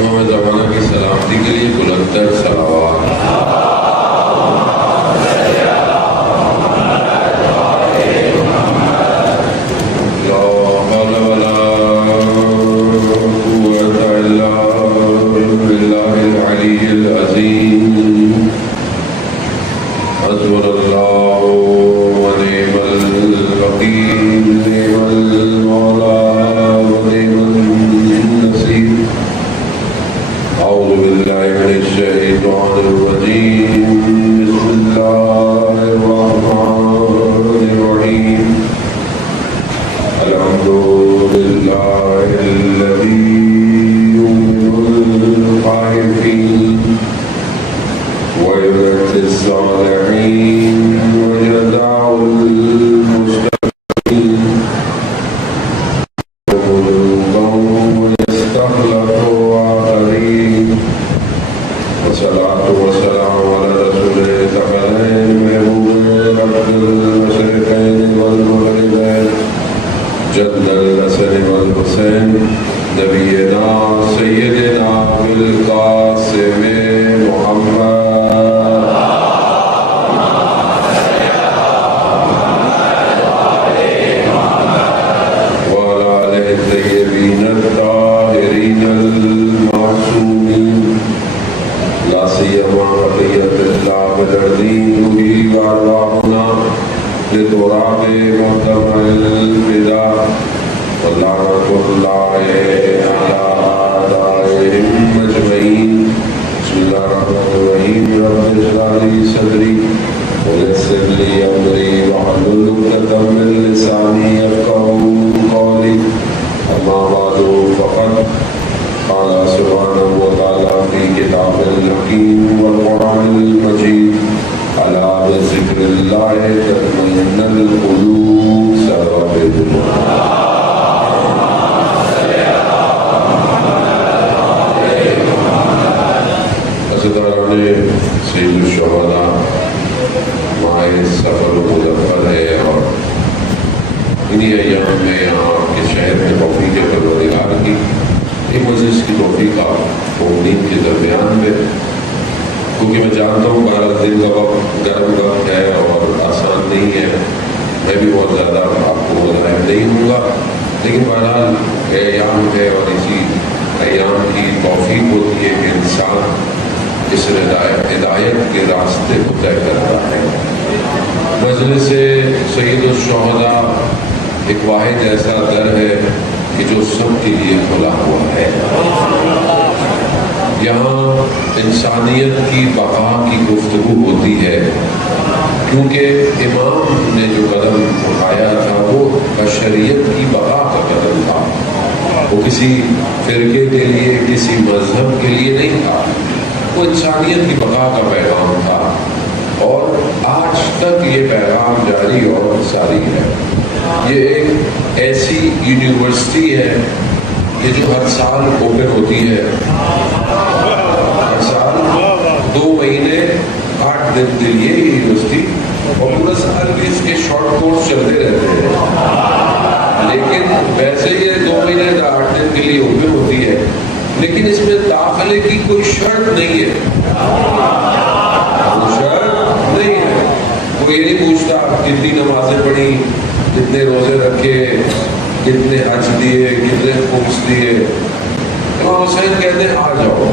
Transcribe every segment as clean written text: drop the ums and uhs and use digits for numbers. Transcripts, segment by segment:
امام زمانہ کی سلامتی کے لیے بلند تر صلوات۔ لا حول ولا قوة إلا بالله العلي العظيم۔ حسبنا الله ونعم الوكيل، نعم المولى ونعم النصير۔ أعوذ بالله من الشيطان الرجيم، بسم الله الرحمن الرحيم۔ الحمد لله الذي يؤمن الخائفين ويمت الصالحين ويدع المستقيم ويستخلف آخرين، والصلاة والسلام على رسول الثقلين محبوب رب المشرقين والمغربين جد الحسن والحسين نبينا سيدنا بالقاسم محمد وعلى آله الطيبين الطاهرين المعصومين، لا سيما بقية الله بالأرضين به وأرواحنا لتراب مجتمع البدع، واللعنة الله على أعدائهم أجمعين۔ بسم الله الرحمن الرحيم۔ رب اشرح لي صدري ويسر لي أمري واحلل عقدة من لساني يفقهوا قولي، أما بعد فقد قال سبحانه وتعالى في كتاب الحكيم والقرآن المجيد: ألا بذكر الله تطمئن القلوب۔ صلوات الله۔ حضرتِ سید الشہداء ماہ سفر مظفر ہے، اور انہی ایام میں یہاں کے شہر میں توفیق پروردگار کی ایک مجلس کی توفیق مومنین کے درمیان میں، کیونکہ میں جانتا ہوں بہرحال دن کا وقت گرم وقت ہے اور آسان نہیں ہے، میں بھی بہت زیادہ آپ کو مظاہر نہیں ہوں گا، لیکن بہرحال ایام ہے اور اسی ایام کی توفیق ہوتی ہے کہ انسان اس ہدایت کے راستے کو طے کرتا ہے۔ مجلس سید الشہداء ایک واحد ایسا در ہے کہ جو سب کے لیے کھلا ہوا ہے۔ یہاں انسانیت کی بقا کی گفتگو ہوتی ہے، کیونکہ امام نے جو قدم اٹھایا تھا وہ بشریت کی بقا کا قدم تھا، وہ کسی فرقے کے لیے کسی مذہب کے لیے نہیں تھا، وہ انسانیت کی بقا کا پیغام تھا، اور آج تک یہ پیغام جاری اور ساری ہے۔ یہ ایک ایسی یونیورسٹی ہے یہ جو ہر سال اوپن ہوتی ہے، ہر سال 2 مہینے 8 دن کے لیے یہ یونیورسٹی، اور پورا سال بھی اس کے شارٹ کورس چلتے رہتے ہیں، لیکن ویسے یہ 2 مہینے 8 دن کے لیے اوپن ہوتی ہے، لیکن اس میں داخلے کی کوئی شرط نہیں ہے، شرط نہیں ہے۔ کوئی یہ نہیں پوچھتا کتنی نمازیں پڑھی، کتنے روزے رکھے، کتنے حج دیے، کتنے خمس دیے۔ امام حسین کہتے ہیں آ جاؤ،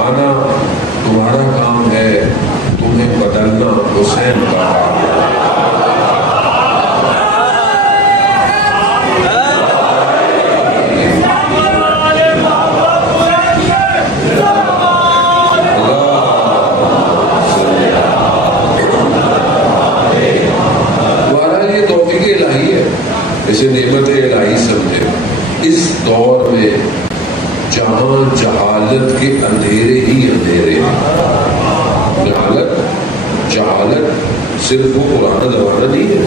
آنا تمہارا کام ہے، تمہیں بدلنا حسین کا کام ہے۔ اسے نعمت الہی سمجھے۔ اس دور میں جہاں جہالت کے اندھیرے ہی اندھیرے ہیں، جہالت صرف وہ پرانا زمانہ نہیں ہے،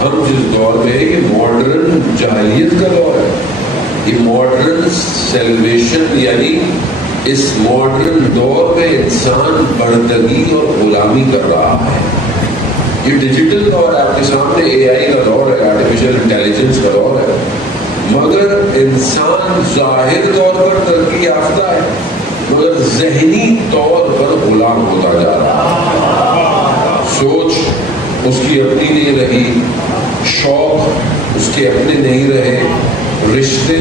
ہم جس دور میں ہے یہ ماڈرن جاہلیت کا دور ہے، یہ ماڈرن سیلویشن، یعنی اس ماڈرن دور میں انسان بردگی اور غلامی کر رہا ہے۔ یہ ڈیجیٹل دور ہے، آپ کے سامنے اے آئی کا دور ہے، آرٹیفیشل انٹیلیجنس کا دور ہے، مگر انسان ظاہر طور پر ترقی یافتہ ہے، مگر ذہنی طور پر غلام ہوتا جا رہا ہے۔ سوچ اس کی اپنی نہیں رہی، شوق اس کے اپنے نہیں رہے، رشتے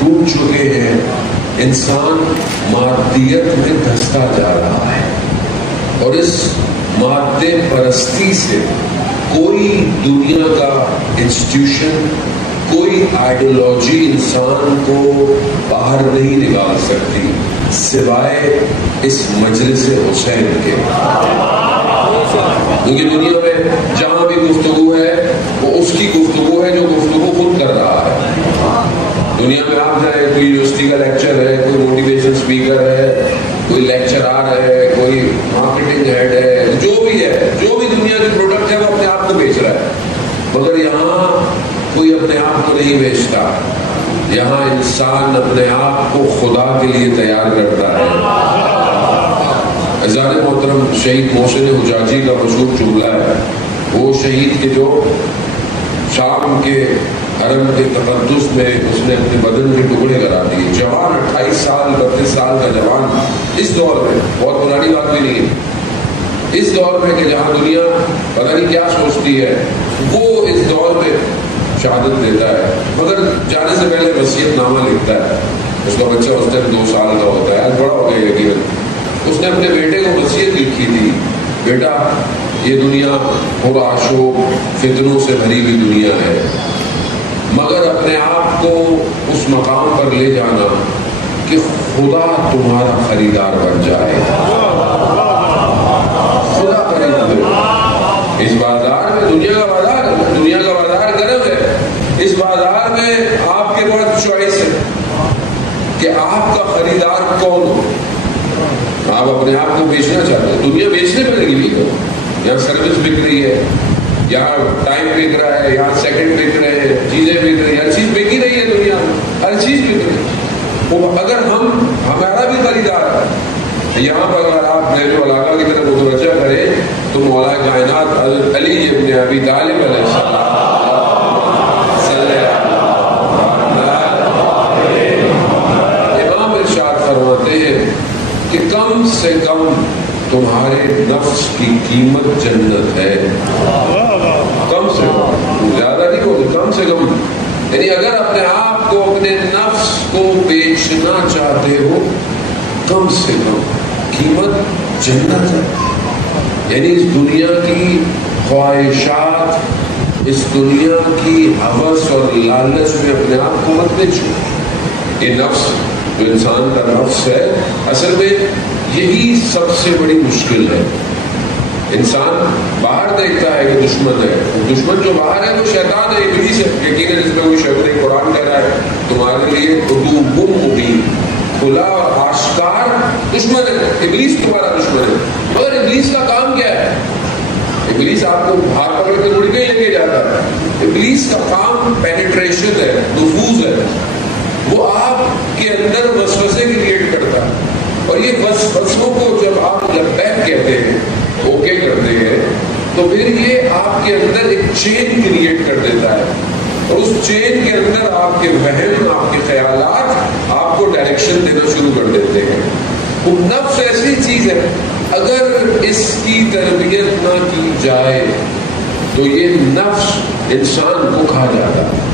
ٹوٹ چکے ہیں، انسان مادیت میں دھستا جا رہا ہے، اور اس مادے پرستی سے کوئی دنیا کا انسٹیٹیوشن، کوئی آئیڈیالوجی انسان کو باہر نہیں نکال سکتی سوائے اس مجلس حسین کے۔ کیونکہ دنیا میں جہاں بھی گفتگو ہے وہ اس کی گفتگو ہے جو گفتگو خود کر رہا ہے۔ دنیا میں آپ جائیں، کوئی یونیورسٹی کا لیکچر ہے، کوئی موٹیویشن اسپیکر ہے، کوئی لیکچرار ہے، کوئی مارکیٹنگ ہیڈ ہے، جو بھی ہے، جو بھی دنیا کے پروڈکٹ ہے وہ اپنے آپ کو بیچ رہا ہے، مگر یہاں کوئی اپنے آپ کو نہیں بیچتا، یہاں انسان اپنے آپ کو خدا کے لیے تیار کرتا ہے۔ عزیزان محترم، شہید محسن حجاجی کا مشہور جملہ ہے، وہ شہید کے جو شام کے حرم کے تقدس میں اس نے اپنے بدن کے ٹکڑے کرا دیے، جوان 28 سال 32 سال کا جوان، اس دور میں بہت پرانی بات بھی نہیں ہے، اس دور میں کہ جہاں دنیا پتہ نہیں کیا سوچتی ہے، وہ اس دور میں شہادت دیتا ہے، مگر جانے سے پہلے وصیت نامہ لکھتا ہے۔ اس کا بچہ اس ٹائم 2 سال کا ہوتا ہے، آج بڑا ہو گیا یقیناً۔ اس نے اپنے بیٹے کو وصیت لکھی تھی، بیٹا یہ دنیا پر آشوب فتنوں سے بھری ہوئی دنیا ہے، مگر اپنے آپ کو اس مقام پر لے جانا کہ خدا تمہارا خریدار بن جائے، خدا خریدار۔ اس بازار میں دنیا کا بازار گرم ہے، اس بازار میں آپ کے پاس چوائس ہے کہ آپ کا خریدار کون ہو۔ آپ اپنے آپ کو بیچنا چاہتے ہیں، دنیا بیچنے پہ لگی ہوئی ہے، یہاں سروس بک رہی ہے، یہاں ٹائم بک رہا ہے، یہاں سیکنڈ بک رہے ہیں، چیزیں بک رہی ہیں، ہر چیز بک ہی رہی ہے دنیا میں، ہر چیز بک رہی ہے۔ وہ اگر ہمارا بھی خریدار ہے، یہاں پر اگر آپ نہج البلاغہ کی طرف متوجہ کریں تو مولا کائنات حضرت علی ابن ابی طالب علیہ السلام امام ارشاد فرماتے ہیں کہ کم سے کم تمہارے نفس کی قیمت جنت ہے، کم سے کم، زیادہ نہیں ہوگی، کم سے کم، یعنی اگر اپنے آپ کو اپنے نفس کو بیچنا چاہتے ہو، کم سے کم قیمت جنت ہے۔ یعنی اس دنیا کی خواہشات، اس دنیا کی ہوس اور لالچ میں اپنے آپ کو مت بیچو۔ یہ نفس جو انسان کا نفس ہے، اصل میں یہی سب سے بڑی مشکل ہے۔ انسان باہر دیکھتا ہے کہ دشمن ہے، دشمن جو باہر ہے وہ شیطان ہے، ابلیس ہے، یقیناً اس میں کوئی شک نہیں۔ قرآن کہہ رہا ہے تمہارے لیے عدو مبین، کھلا اور آشکار دشمن ہے، ابلیس تمہارا دشمن ہے۔ مگر ابلیس کا کام کیا ہے؟ ابلیس آپ کو ہاتھ پکڑ کے اڑ کے لے کے جاتا ہے، ابلیس کا کام پینیٹریشن ہے، نفوذ ہے، وہ آپ کے اندر وسوسے کریٹ کرتا ہے، اور یہ وسوسوں کو جب آپ لبیک کہتے ہیں، اوکے کرتے ہیں، تو پھر یہ آپ کے اندر ایک چین کریٹ کر دیتا ہے، اور اس چین کے اندر آپ کے وہم، آپ کے خیالات آپ کو ڈائریکشن دینا شروع کر دیتے ہیں۔ وہ نفس ایسی چیز ہے، اگر اس کی تربیت نہ کی جائے تو یہ نفس انسان کو کھا جاتا ہے۔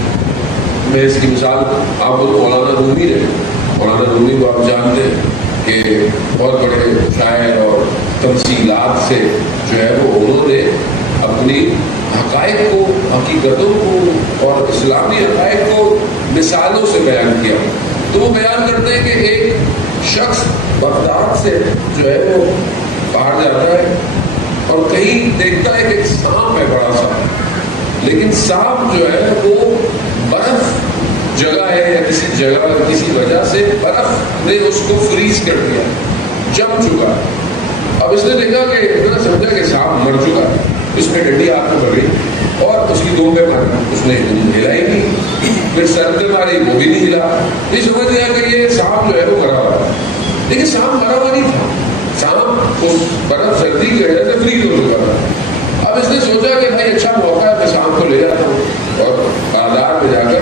میں اس کی مثال آپ کو مولانا رومی نے، مولانا رومی کو آپ جانتے ہیں کہ بہت بڑے شاعر اور تمثیلات سے جو ہے وہ انہوں نے اپنی حقائق کو، حقیقتوں کو اور اسلامی حقائق کو مثالوں سے بیان کیا۔ تو وہ بیان کرتے ہیں کہ ایک شخص بغداد سے جو ہے وہ باہر جاتا ہے اور کہیں دیکھتا ہے کہ ایک سانپ ہے بڑا سا، لیکن سانپ جو ہے وہ برف جگہ ہے یا کسی جگہ کسی وجہ سے برف نے اس کو فریز کر دیا، جم چکا۔ اب اس نے دیکھا کہ اتنا سمجھا کہ سانپ مر چکا، اس میں ڈنڈی ہاتھ میں پکڑی اور اس کی دم پہ ماری، اس نے ہلائی نہیں، پھر سر پہ ماری، وہ بھی نہیں ہلا۔ یہ سمجھ گیا کہ یہ سانپ جو ہے وہ مرا ہوا ہے، لیکن سانپ مرا ہوا نہیں تھا، سانپ اس برف سردی کی وجہ سے فریز ہو چکا تھا۔ اب اس نے سوچا کہ بھائی اچھا موقع ہے، میں سانپ کو لے جاتا ہوں اور بازار میں جا کر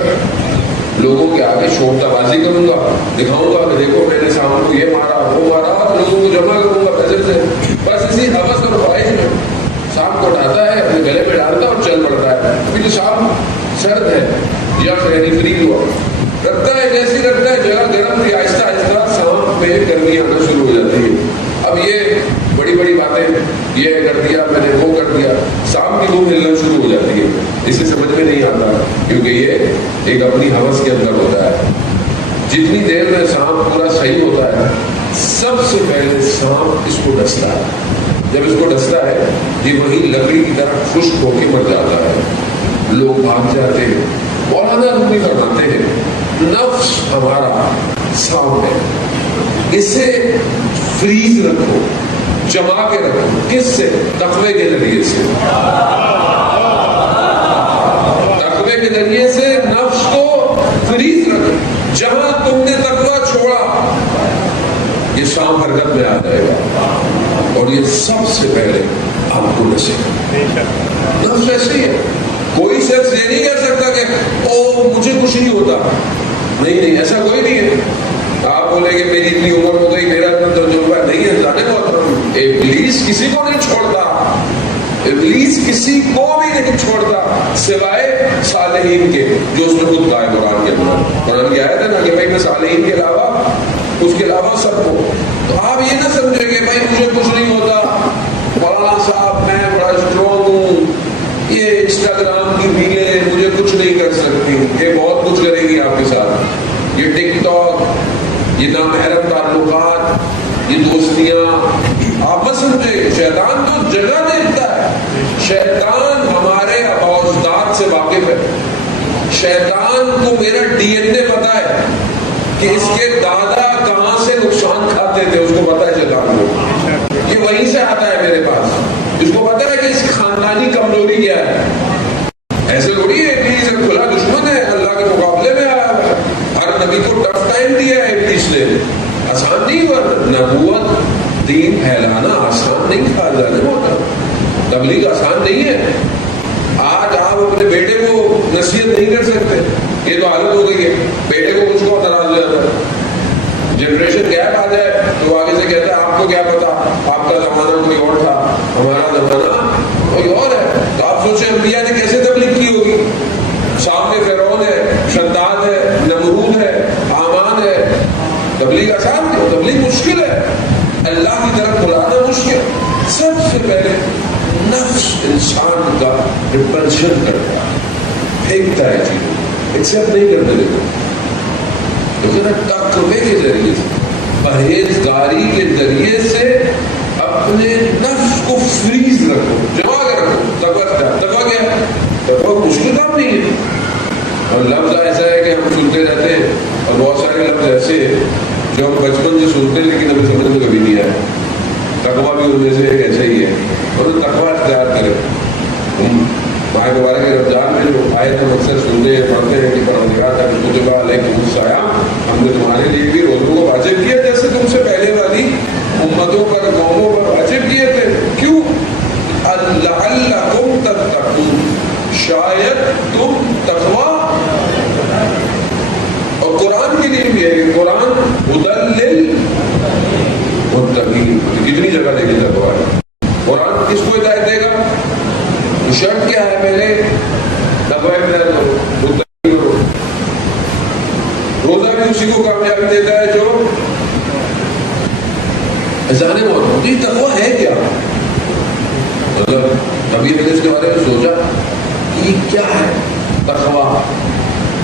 لوگوں کے آگے شوختا بازی کروں گا، دکھاؤں گا کہ دیکھو میں نے شام کو یہ مارا وہ مارا، لوگوں کو جمع کروں گا پیسے سے، بس اسی حوث اور خواہش میں شام کو اٹھاتا ہے، اپنے گلے میں ڈالتا اور چل پڑتا ہے. ابھی تو شام سرد ہے یا یعنی فری ہوا رکھتا ہے، جیسے رکھتا ہے جگہ گرم تھی، آہستہ آہستہ شام میں گرمی آنا شروع ہو جاتی ہے. اب یہ بڑی بڑی باتیں، یہ کر دیا میں نے وہ کر دیا، شام کی روح ہلنا شروع ہو جاتی ہے. اسے سمجھ میں نہیں آتا کیونکہ یہ ایک اپنی حوث کے اندر ہوتا ہے. جتنی دیر میں سانپ پورا صحیح ہوتا ہے، سب سے پہلے سانپ اس کو ڈستا ہے. جب اس کو ڈستا ہے یہ وہی لکڑی کی طرح خشک ہو کے مر جاتا ہے. لوگ بھاگ جاتے ہیں. مولانا رومی فرماتے ہیں نفس ہمارا سانپ ہے، اسے فریز رکھو، جما کے رکھو. کس سے؟ تقوی کے ذریعے سے. تقوی کے ذریعے سے نفس کو فریز رکھو. جہاں تم نے تقوی چھوڑا یہ سانپ حرکت میں آ جائے گا اور یہ سب سے پہلے آپ کو نشے گا. نفس ایسے ہی ہے. کوئی شخص یہ نہیں کہہ سکتا کہ او مجھے کچھ نہیں ہوتا. نہیں، ایسا کوئی نہیں ہے. آپ بولے کہ میری اتنی عمر ہو گئی، میرا تجربہ نہیں ہے. جانے محترم، ابلیس کسی کو نہیں چھوڑتا. ابلیس کسی کو بھی نہیں چھوڑتا سوائے صالحین کے، جو اس میں خود کہا ہے قرآن کے اندر. قرآن کی آیت ہے نا کہ بھائی میں صالحین کے علاوہ، اس کے علاوہ سب کو. تو آپ یہ نہ سمجھیں کہ بھائی مجھے کچھ نہیں ہوتا، مولانا صاحب میں بڑا اسٹرانگ ہوں، یہ انسٹاگرام کی ریلیں مجھے کچھ نہیں کر سکتی. یہ بہت کچھ کرے گی آپ کے ساتھ. یہ ٹک ٹاک، یہ نامحرم تعلقات، یہ دوستیاں، آپ مت سمجھے. شیطان تو جگہ دیکھتا ہے. شیطان ہمارے اباؤ سے واقف ہے. شیطان کو میرا ڈی این اے پتا ہے کہ اس کے دادا کہاں سے نقصان کھاتے تھے. اس کو پتا ہے شیطان کو، یہ وہیں سے آتا ہے میرے پاس. اس کو پتا ہے کہ اس خاندانی کمزوری کیا ہے. ایسے تھوڑی ہے ابلیس ایک کھلا دشمن ہے، اللہ کے مقابلے میں آیا ہے. ہر نبی کو ٹف ٹائم دیا ہے ابلیس نے. آسان نہیں ہوا. نبوت دین پھیلانا آسان نہیں تھا. جانے ہوتا تبلیغ آسان نہیں ہے. آج آپ اپنے بیٹے کو نصیحت نہیں کر سکتے. یہ تو حالت ہو گئی ہے. بیٹے کو کچھ کو ناراض ہو جاتا ہے. جنریشن گیپ آ جائے تو آگے سے کہتا ہے آپ کو کیا پتا، آپ کا زمانہ کوئی اور تھا، ہمارا زمانہ کوئی اور ہے. تو آپ سوچیں انبیاء نے کیسے تبلیغ کی ہوگی. سامنے فرعون ہے، شداد ہے، نمرود ہے، حامان ہے. تبلیغ آسان ہے؟ تبلیغ مشکل ہے. اللہ کی طرف بلانا مشکل. سب سے پہلے نفس انسان کا ریپلشن کرتا ہے، پھینکتا ہے چیزوں، ایکسپٹ نہیں کرنے دیتا. تقوی کے ذریعے سے، پرہیزگاری کے ذریعے سے اپنے نفس کو فریز رکھو، جما کر رکھو. تقوی کیا ہے؟ تقوی مشکل کام نہیں ہے. اور لفظ ایسا ہے کہ ہم سنتے رہتے ہیں، اور بہت سارے لفظ ایسے ہیں جو ہم بچپن سے سنتے ہیں لیکن ہمیں سمجھ میں کبھی نہیں آیا. تقوی بھی ان میں سے ایک ایسا ہی ہے. اور تقوی اختیار کرے. ماہ مبارک کے رمضان میں جو آیت ہم اکثر سنتے ہیں، پڑھتے ہیں کہ پروردگار کا کتب علیکم الصیام، ہم نے تمہارے لیے بھی روزوں کو واجب کیا جیسے تم سے پہلے والی امتوں پر، قوموں پر واجب کیے تھے. کیوں؟ لعلکم تتقون، شاید تم تقوی. اور قرآن کے لیے بھی ہے کہ قرآن ہدی للمتقین. کتنی جگہ دیکھیں تقوی ہے. قرآن کس کو ہدایت دے گا؟ شرط کیا ہے؟ پہلے تقوی اختیار کرو، متقی کرو. روزہ بھی اسی کو کامیابی دیتا ہے جو جانے موت ہوتی. تقوی ہے کیا؟ مطلب کبھی میں نے اس کے بارے میں سوچا یہ کیا ہے تقوی.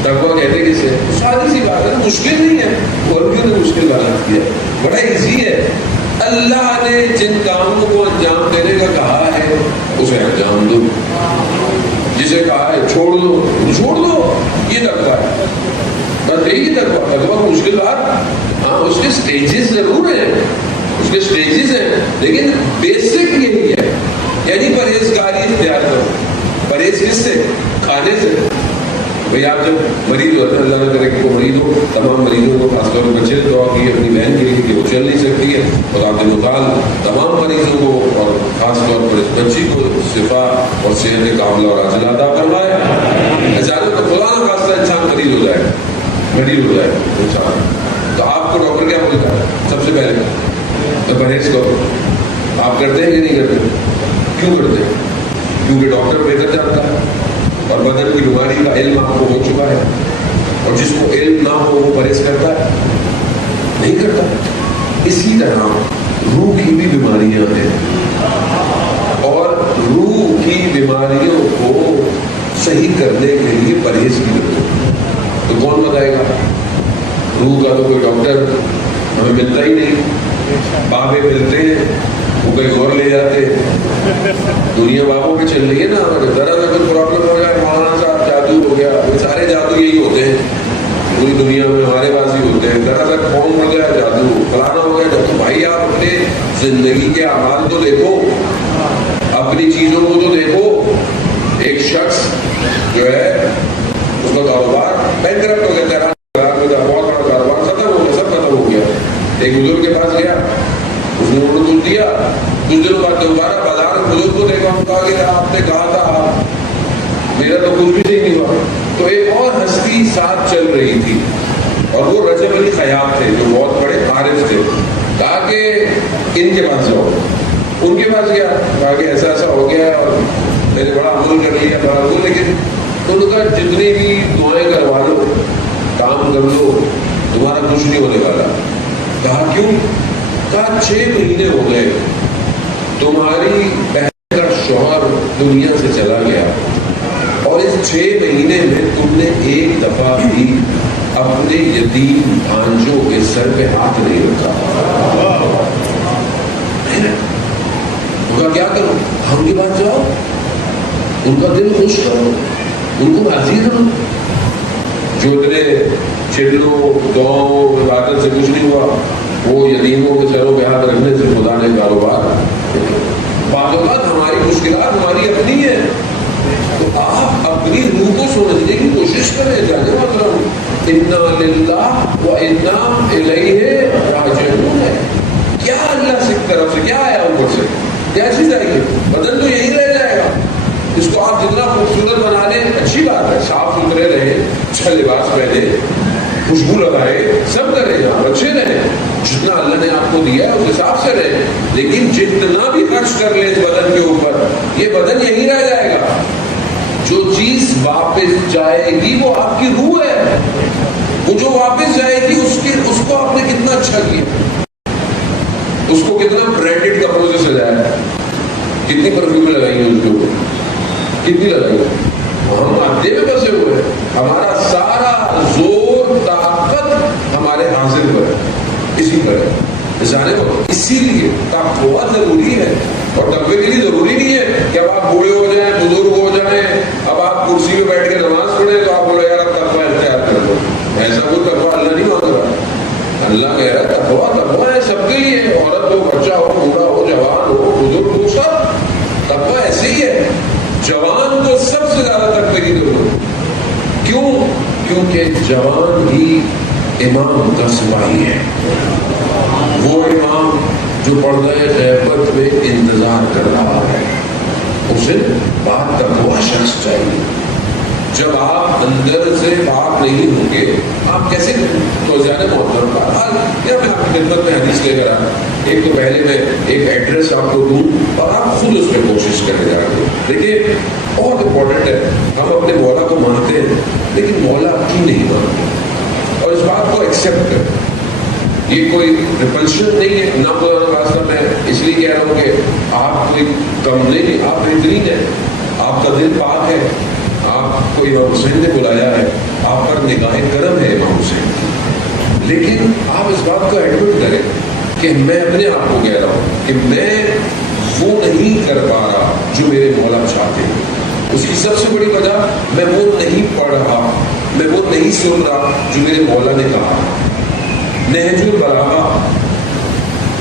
تقوی کہتے کسے؟ سادی سی بات ہے، مشکل نہیں ہے. ورگیوں نے مشکل بات کیا، بڑا ایزی ہے. اللہ نے جن کاموں کو انجام دینے کا کہا ہے اسے انجام دو. جسے کہا ہے چھوڑ دو، چھوڑ دو. یہ تقوی ہے. بس یہی تقوی. تقوی مشکل بات، ہاں اس کے سٹیجز ضرور ہیں، اس کے سٹیجز ہیں، لیکن بیسک یہی ہے. یعنی پرہیزگاری اختیار کرو. پرہیز کس سے؟ کھانے سے. بھئی آپ جب مریض ہوتے ہیں، اللہ نہ کرے کہ مریض ہو، تمام مریضوں کو خاص طور پر بچے دعا کی اپنی بہن کے لیے کہ وہ چل نہیں سکتی ہے، اور آپ نے مطال تمام مریضوں کو اور خاص طور پر اس بچی کو شفا اور صحت کاملہ اور عاجلہ عطا فرمائے. ایسا تو خدا خاصا انسان مریض ہو جائے انسان، تو آپ کو ڈاکٹر کیا بولتا ہے سب سے پہلے؟ تو پرہیز کرو. آپ کرتے ہیں کہ نہیں کرتے؟ کیوں کرتے ہیں؟ کیونکہ ڈاکٹر بہتر جانتا ہے اور بدن کی بیماری کا علم آپ کو ہو چکا ہے. اور جس کو علم نہ ہو وہ پرہیز کرتا ہے؟ نہیں کرتا. اسی طرح روح کی بھی بیماریاں ہیں، اور روح کی بیماریوں کو صحیح کرنے کے لیے پرہیز کی ضرورت ہے. تو کون بتائے گا؟ روح کا تو کوئی ڈاکٹر ہمیں ملتا ہی نہیں. بابے ملتے ہیں وہ کہیں اور لے جاتے ہیں. دنیا بابوں پہ چل رہی ہے نا. ذرا سا کچھ پرابلم ہو جائے مولانا صاحب جادو ہو گیا. سارے جادو یہی ہوتے ہیں پوری دنیا میں، ہمارے پاس ہی ہوتے ہیں. ذرا سا فون ہو گیا جادو، فلانا ہو گیا. تو بھائی آپ اپنے زندگی کے اعمال تو دیکھو، اپنی چیزوں کو تو دیکھو. ایک شخص جو ہے اس کا کاروبار بینکرپٹ ہو گیا، بہت بڑا کاروبار ختم ہو گیا، سب ختم ہو گیا. ایک بزرگ کے پاس گیا، اس نے انہوں نے دیا. کچھ دنوں بعد دوبارہ بازار میں بزرگ کو دیکھا، ان کہا کہ آپ نے کہا تھا میرا تو کچھ بھی نہیں ہوا. تو ایک اور ہستی ساتھ چل رہی تھی اور وہ رجب علی خیاط تھے جو بہت بڑے عارف تھے. کہا کہ ان کے پاس جاؤ. ان کے پاس گیا، کہا کہ ایسا ایسا ہو گیا اور میں نے بڑا عمل کر لیا بڑا عمل. لیکن انہوں نے کہا جتنی بھی دعائیں کروا لو، کام کر لو، تمہارا کچھ نہیں ہونے والا. کہا کیوں؟ کہا 6 مہینے ہو گئے تمہاری بہن کا شوہر دنیا سے چلا گیا، اور اس 6 مہینے میں تم نے ایک دفعہ بھی اپنے یتیم بھانجوں کے سر پہ ہاتھ نہیں رکھا. ان کا کیا کرو؟ ہم کے پاس جاؤ، ان کا دل خوش کرو، ان کو راضی کرو. جو اتنے چلو دعاؤں عبادت سے کچھ نہیں ہوا، وہ یتیموں کے سروں پہ ہاتھ رکھنے سے خدا نے کاروبار. بعض اوقات ہماری مشکلات ہماری اپنی ہیں، تو آپ اپنی روح کو سمجھنے کی کوشش کریں. جانے محترم، انا للہ و انا الیہ راجعون ہے. کیا اللہ سے طرف سے کیا آیا اوپر سے؟ کیا چیز آئی ہے؟ بدن تو یہی رہ جائے گا. اس کو آپ جتنا خوبصورت بنا لیں اچھی بات ہے، صاف ستھرے رہے، اچھا لباس پہنے، خوشبو لگائے، سب کریں، آپ اچھے رہیں، جتنا اللہ نے آپ کو دیا ہے اس حساب سے رہیں. لیکن جتنا بھی خرچ کر لیں اس بدن کے اوپر، یہ بدن یہی رہ جائے گا. جو چیز واپس جائے گی وہ آپ کی روح ہے. وہ جو واپس جائے گی اس کو آپ نے کتنا اچھا کیا، اس کو کتنا برانڈڈ کپڑوں سے سجایا، کتنی پرفیوم لگائی ہے اس کو، کتنی لگائی ہے. ہم مادے میں بسے ہوئے ہیں، ہمارا سارا زور طاقت ہمارے حاصل پر ہے. اسی پر ہے جانے کو. اسی لیے تقویٰ ضروری ہے. اور تقوی کے لیے ضروری نہیں ہے کہ اب آپ بوڑھے ہو جائیں، بزرگ ہو جائیں، اب آپ کرسی پہ بیٹھ کے نماز پڑھیں تو آپ بولے یار اب تقویٰ اختیار کر دو. ایسا کوئی تقویٰ اللہ نہیں مانگ رہا. اللہ کہہ رہا ہے تقویٰ ہے سب کے لیے، عورت ہو، بچہ ہو، بوڑھا ہو، جوان ہو، بزرگ ہو، سب. تقویٰ ایسے ہی ہے. جوان کو سب سے زیادہ تقوی کی ضرورت. کیوں؟ کیونکہ جوان ہی امام کا سپاہی ہے. وہ امام جو پردہ غیبت میں انتظار کر رہا ہے، اسے بات تقویٰ شخص چاہیے. جب آپ اندر سے پاک نہیں ہوں گے آپ کیسے تو زیادہ محترم بہرحال یا میں آپ کی خدمت میں حدیث لے کر آیا. ایک تو پہلے میں ایک ایڈریس آپ کو دوں اور آپ خود اس پہ کوشش کرنے جائیں گے. دیکھیے بہت امپورٹنٹ ہے، ہم اپنے مولا کو مانتے ہیں لیکن مولا کیوں نہیں مانتے، اور اس بات کو ایکسیپٹ کریں. یہ کوئی ریپلشن نہیں ہے، نہ خدا واسطہ میں اس لیے کہہ رہا ہوں کہ آپ کوئی کم نہیں، آپ بہترین ہیں، آپ کا دل پاک ہے، آپ کو امام حسین نے بلایا ہے، آپ پر نگاہ کرم ہے امام حسین. لیکن آپ اس بات کو ایڈمٹ کریں کہ میں اپنے آپ کو کہہ رہا ہوں کہ میں وہ نہیں کر پا رہا جو میرے مولا چاہتے ہیں. اس کی سب سے بڑی وجہ میں وہ نہیں پڑھ رہا، میں وہ نہیں سن رہا جو میرے مولا نے کہا. نہج البلاغہ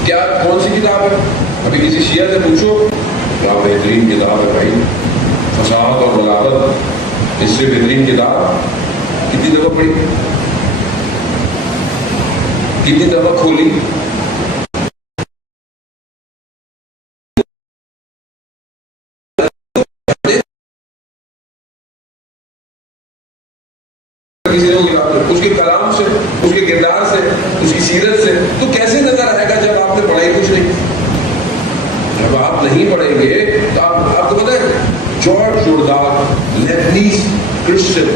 کیا کون سی کتاب ہے؟ ابھی کسی شیعہ سے پوچھو، کیا بہترین کتاب ہے بھائی، فصاحت اور بلاغت، اس سے بہترین کتاب. کتنی دفعہ پڑھی، کتنی دفعہ کھولی، کسی نے اس کے کلام سے، اس کے کردار سے، اس کی سیرت سے، تو کیسے نظر آئے گا جب آپ نے پڑھائی کچھ نہیں؟ جب آپ نہیں پڑھیں گے تو آپ کو پتا ہے جارج جورداک لیبنیز کرسچن،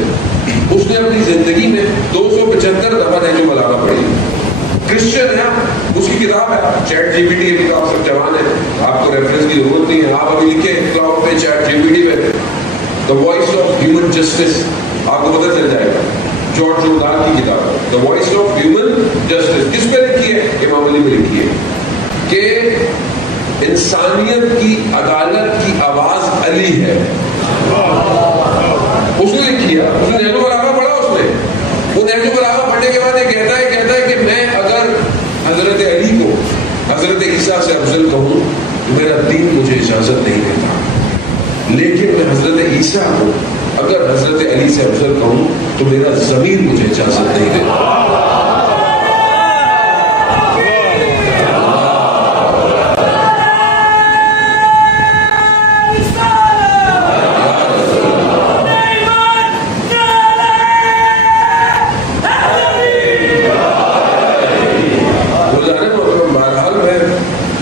اس نے اپنی زندگی میں 275 دفعہ نہج البلاغہ پڑھی. کرسچن ہے، اس کی کتاب ہے. چیٹ جی پی ٹی کی کتاب سب جوان ہے، آپ کو ریفرنس کی ضرورت نہیں ہے. آپ ابھی لکھیں کلاؤڈ پہ، چیٹ جی پی ٹی پہ the voice of human justice, آپ کو پتہ چل جائے گا. جارج جورداک کی کتاب the voice of human justice کس پہ لکھی ہے؟ امام علی پہ لکھی ہے کہ انسانیت کی عدالت کی آواز علی ہے. اس نے لکھی ہے، اس نے نہج البلاغہ پڑھا. اس نے وہ نہج البلاغہ پڑھنے کے بعد یہ کہتا ہے کہ میں اگر حضرت علی کو حضرت عیسیٰ سے افضل کہوں تو میرا دین مجھے اجازت نہیں دیتا، لیکن میں حضرت عیسیٰ کو اگر حضرت علی سے افضل کہوں تو میرا ضمیر مجھے اجازت نہیں دیتا.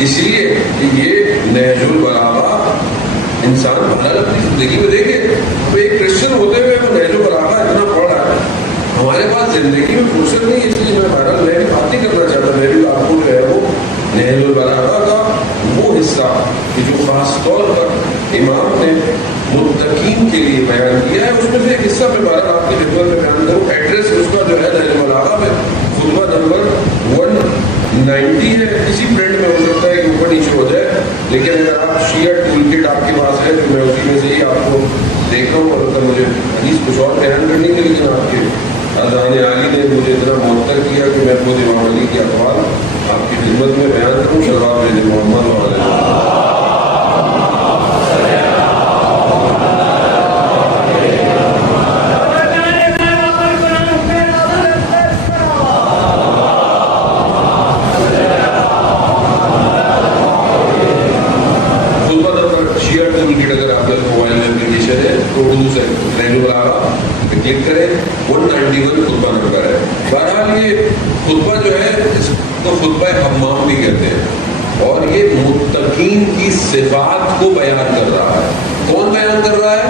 اس لیے یہ نہج البلاغہ انسان بہرحال اپنی زندگی میں دیکھے. تو ایک کرسچن ہوتے ہوئے وہ نہج البلاغہ اتنا پڑھ رہا ہے، ہمارے پاس زندگی میں فرصت نہیں ہے. اس لیے میں بہرحال میں بات نہیں کرنا چاہتا. میں بھی آپ کو جو ہے وہ نہج البلاغہ کا وہ حصہ کہ جو خاص طور پر امام نے متقین کے لیے بیان کیا ہے، اس میں سے ایک حصہ میں بہرحال آپ کی خدمت میں بیان کروں. ایڈریس اس کا جو ہے نہج البلاغہ میں خطبہ نمبر 190 ہے. کسی پرنٹ میں ہو سکتا ہے کہ اوپر نیچے ہو جائے، لیکن اگر آپ شیئر ٹول کٹ آپ کے پاس ہے تو میں اسی میں سے ہی آپ کو دیکھ رہا ہوں. اور اگر مجھے حدیث کچھ اور بیان کرنی تھی، لیکن آپ کے اذان عالی نے مجھے اتنا معطل کیا کہ میں خود امام علی کے اقوال آپ کی خدمت میں بیان کروں. صلوات علی محمد وعلیہ کلک کریں. 191 خطبہ نمبر ہے. بہرحال یہ خطبہ جو ہے اس کو خطبہ حمام بھی کہتے ہیں، اور یہ متقین کی صفات کو بیان کر رہا ہے. کون بیان کر رہا ہے؟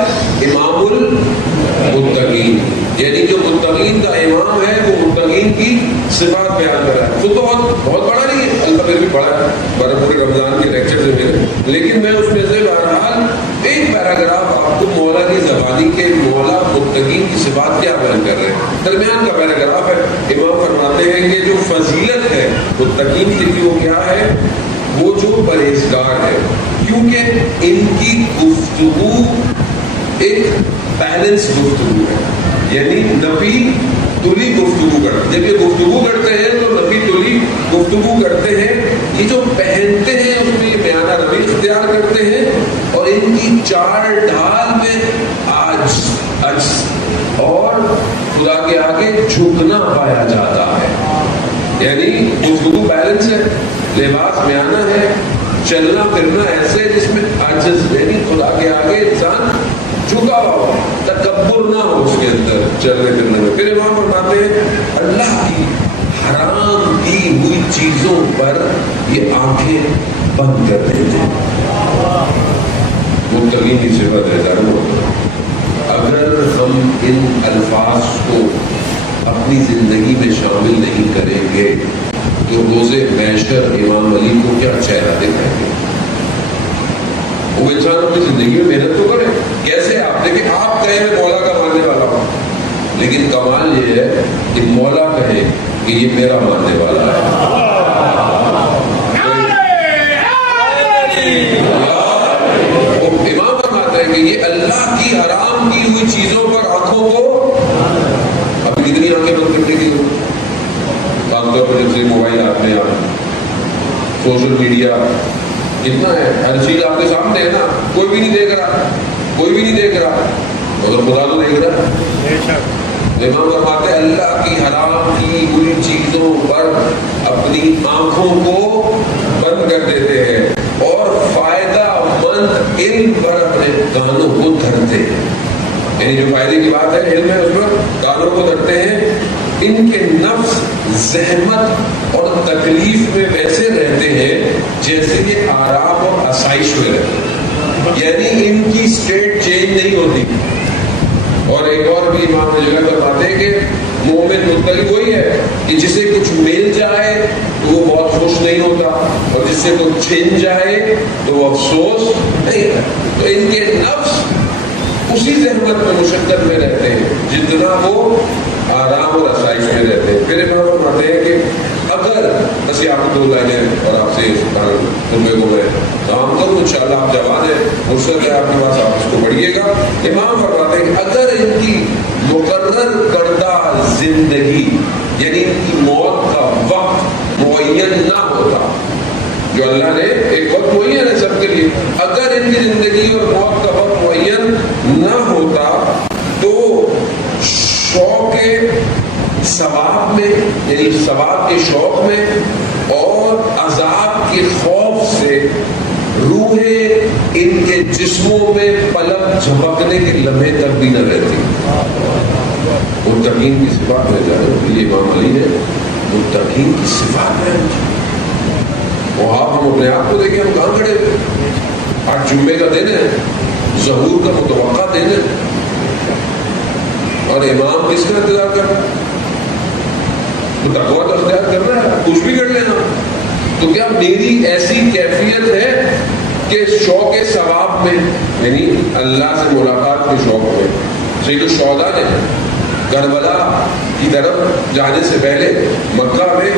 امام المتقین، یعنی جو متقین کا امام ہے وہ متقین کی صفات بیان کر رہا ہے. خطبہ بہت بڑا نہیں ہے، البتہ پھر بھی بڑا ہے، پورے رمضان کے لیکچر سے میرے، لیکن میں اس میں سے بہرحال ایک پیراگراف آپ کو مولا کی زبانی کے مولا متقین کی صفات کیا بیان کر رہے ہیں. درمیان کا پیراگراف ہے. امام فرماتے ہیں کہ جو فضیلت ہے متقین کی وہ کیا ہے؟ وہ جو پرہیزگار ہے، کیونکہ ان کی گفتگو ایک بیلنس گفتگو ہے، یعنی نفی تلی گفتگو کرتے. جب یہ گفتگو کرتے ہیں تو نفی تلی گفتگو کرتے ہیں. یہ جو پہنتے ہیں اس میں یہ بیانہ روی اختیار کرتے ہیں، اور ان کی چار ڈھال میں عجز اور خدا کے آگے جھکنا پایا جاتا ہے. یعنی گفتگو بیلنس ہے، لباس بیانہ ہے، چلنا پھرنا ایسے جس میں عجز، یعنی خدا کے آگے انسان جھکا ہوا، تکبر نہ ہو اس کے اندر چلنے پھرنے میں. پھر امام فرماتے ہیں اللہ کی حرام کی ہوئی چیزوں پر یہ آنکھیں بند کر دیتے ہیں. متقین کی صفت ہے. اگر ہم ان الفاظ کو اپنی زندگی میں شامل نہیں کریں گے تو روز محشر امام علی کو کیا چہرہ دکھائیں گے؟ وہ انسان اپنی زندگی میں محنت تو کرے. کیسے؟ آپ دیکھیں، آپ کہیں میں مولا کا ماننے والا ہوں، لیکن کمال یہ ہے کہ مولا کہے کہ یہ میرا ماننے والا ہے. امام فرماتا ہے کہ یہ اللہ کی حرام کی ہوئی چیزوں پر آنکھوں کو، اب کتنی آنکھیں بند کرنے کی ضرورت؟ عام طور پر جب سے موبائل ہاتھ میں آ، سوشل میڈیا کتنا ہے، ہر چیز آپ کے سامنے ہے نا. کوئی بھی نہیں دیکھ رہا، کوئی بھی نہیں دیکھ رہا، مگر خدا تو دیکھ رہا ہے. امام فرماتے ہیں اللہ کی حرام کی ہوئی چیزوں پر اپنی آنکھوں کو بند کر دیتے ہیں اور فائدہ مند علم پر اپنے کانوں کو دھرتے ہیں. یعنی جو فائدے کی بات ہے علم ہے اس پر کافروں کو ڈرتے ہیں. ان کے نفس زحمت اور تکلیف میں ویسے رہتے ہیں جیسے یہ آرام اور آسائش میں رہتے ہیں، یعنی ان کی اسٹیٹ چینج نہیں ہوتی. اور ایک اور بھی امام نے جگہ فرماتے ہیں کہ مومن متقی وہی ہے کہ جسے کچھ مل جائے تو وہ بہت خوش نہیں ہوتا، اور جس سے کچھ چھن جائے تو وہ افسوس نہیں ہے. تو ان کے نفس اسی زحمت میں مشقت میں رہتے ہیں جتنا وہ آرام اور آسائش میں رہتے ہیں. پھر امام فرماتے ہیں کہ اگر بس آپ کو نے اور آپ سے خطبے کو میں کام کروں انشاءاللہ آپ جوان ہیں فرصت ہے آپ کے پاس، آپ اس کو پڑھیے گا. امام فرماتے ہیں کہ اگر ان کی مقرر کردہ زندگی یعنی ان کی موت کا وقت معین نہ ہوتا، جو اللہ نے ایک وقت معین ہے سب کے لیے، اگر ان کی زندگی اور موت کا وقت معین نہ ہوتا تو شوق ثواب میں یعنی ثواب کے شوق میں اور عذاب کے خوف سے روحیں ان کے جسموں میں پلک جھپکنے کے لمحے تک بھی نہ رہتی. متقین کی صفات میں جانے یہ امام علی نے متقین کی صفات میں وہ آپ ہم اپنے آپ کو دیکھیں ہم کہاں کھڑے ہوئے. آج جمعے کا دن ہے، ظہور کا متوقع دن ہے، اور امام کس کا انتظار کر رہا ہے؟ تقویٰ کا اختیار کرنا ہے، کچھ بھی کر لینا. تو کیا میری ایسی کیفیت ہے کہ شوق ثواب میں یعنی اللہ سے ملاقات کے شوق میں سید الشہداء نے کربلا کی طرف جانے سے پہلے مکہ میں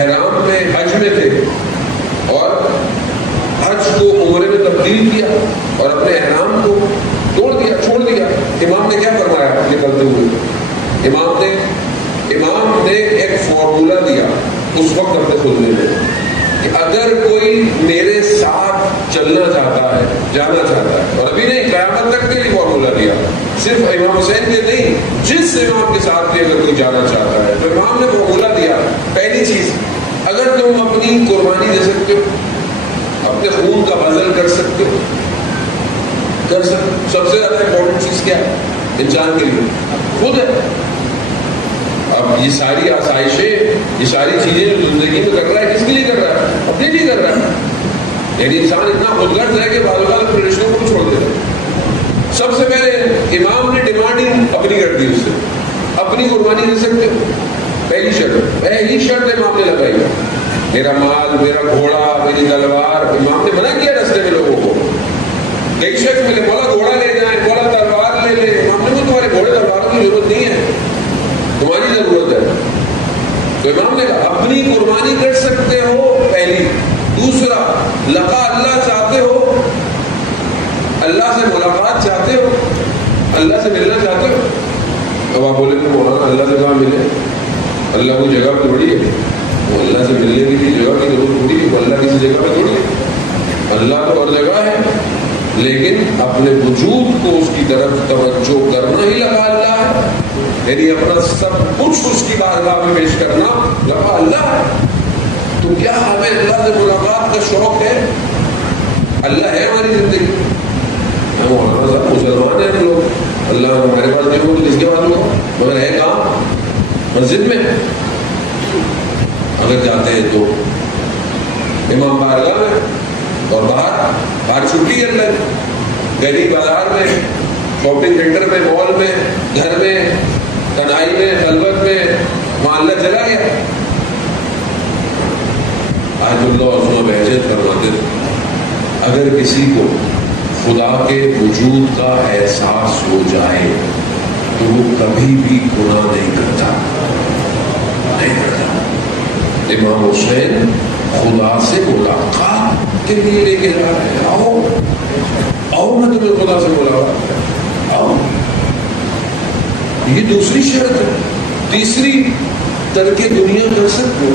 احرام میں حج میں تھے اور حج کو عمرے میں تبدیل کیا اور اپنے احرام کو توڑ دیا، چھوڑ دیا. امام نے کیا فرمایا نکلتے ہوئے؟ امام نے ایک فارمولہ دیا اس وقت اپنے خطبے میں کہ اگر کوئی میرے ساتھ چلنا چاہتا ہے، جانا چاہتا ہے، اور ابھی نہیں قیامت تک کے لیے فارمولہ دیا، صرف امام حسین کے نہیں، جس امام کے ساتھ بھی اگر کوئی جانا چاہتا ہے تو امام نے فارمولہ دیا. پہلی چیز، اگر تم اپنی قربانی دے سکتے ہو، اپنے خون کا بذل کر سکتے ہو، کر سکتے. سب سے زیادہ امپورٹنٹ چیز کیا ہے انسان کے لیے؟ خود ہے. اب یہ ساری آسائشیں، یہ ساری چیزیں جو زندگی میں کر رہا ہے کس کے لیے کر رہا ہے؟ اپنے لیے کر رہا ہے. یعنی انسان اتنا خود غرض ہے کہ بعض اوقات اپنے رشتوں کو چھوڑ دیتا ہے. سب سے پہلے امام نے ڈیمانڈنگ اپنی کر دی اس سے، اپنی قربانی دے سکتے ہو. پہلی شرط امام نے لگائی، میرا مال، میرا گھوڑا، میری تلوار. امام نے منع کیا رستے میں لوگوں کو. کئی شخص ملے، بولا گھوڑا لے جائیں، بولا تلوار لے لیں. امام نے تمہارے گھوڑے تلواروں کی ضرورت نہیں ہے، تمہاری ضرورت ہے. تو امام نے کہا اپنی قربانی کر سکتے ہو پہلی. دوسرا، لقاء اللہ چاہتے ہو، اللہ سے ملاقات چاہتے ہو، اللہ سے ملنا چاہتے ہو. اب آپ بولے کہ مولانا اللہ سے کہاں ملے؟ اللہ کو جگہ پہ تھوڑی ہے، وہ اللہ سے ملنے کے لیے جگہ کی ضرورت تھوڑی ہے. وہ اللہ کسی جگہ پہ تھوڑی ہے، اللہ تو ہر جگہ ہے، لیکن اپنے وجود کو اس کی طرف توجہ کرنا ہی لگا اللہ ہے. یعنی اپنا سب کچھ اس کی بارگاہ میں پیش کرنا لگا اللہ ہے. تو کیا ہمیں اللہ سے ملاقات کا شوق ہے؟ اللہ ہے ہماری زندگی. مسلمان ہیں ہم لوگ، اللہ ہمارے پاس نہیں ہو تو کس کے پاس ہو؟ مگر ہے کہاں؟ مسجد میں. اگر جاتے ہیں تو امام بارگاہ میں، اور باہر چھٹی کر لیں، گلی بازار میں، شاپنگ سینٹر میں، مال میں، گھر میں، تنہائی میں، خلوت میں، وہاں اللہ چلا گیا. آج اللہ عثمان بحثیت فرماتے تھے اگر کسی کو خدا کے وجود کا احساس ہو جائے تو وہ کبھی بھی گناہ نہیں کرتا. امام حسین خدا سے ملاقات کے لیے لے کے جا رہے ہیں، آؤ میں تمہیں خدا سے ملاقات کروں، آؤ. یہ دوسری شرط ہے. تیسری، ترک دنیا کر سکتے ہو،